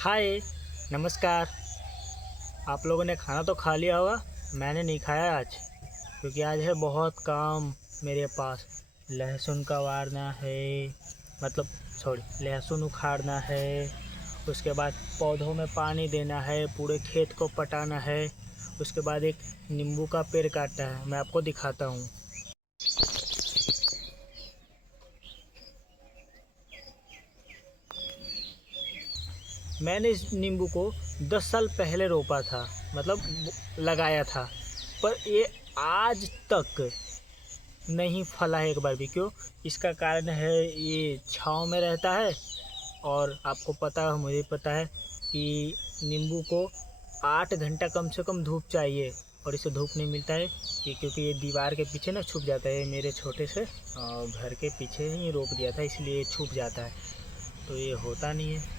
हाय, नमस्कार। आप लोगों ने खाना तो खा लिया होगा। मैंने नहीं खाया आज, क्योंकि आज है बहुत काम मेरे पास। लहसुन कवारना है, मतलब लहसुन उखाड़ना है। उसके बाद पौधों में पानी देना है, पूरे खेत को पटाना है। उसके बाद एक नींबू का पेड़ काटना है, मैं आपको दिखाता हूँ। मैंने इस नींबू को 10 साल पहले रोपा था, मतलब लगाया था। पर ये आज तक नहीं फला है एक बार भी। क्यों? इसका कारण है, ये छाँव में रहता है। और आपको पता है, मुझे पता है कि नींबू को 8 घंटा कम से कम धूप चाहिए। और इसे धूप नहीं मिलता है क्योंकि ये दीवार के पीछे ना छुप जाता है। मेरे छोटे से घर के पीछे ही रोप दिया था, इसलिए छुप जाता है, तो ये होता नहीं है।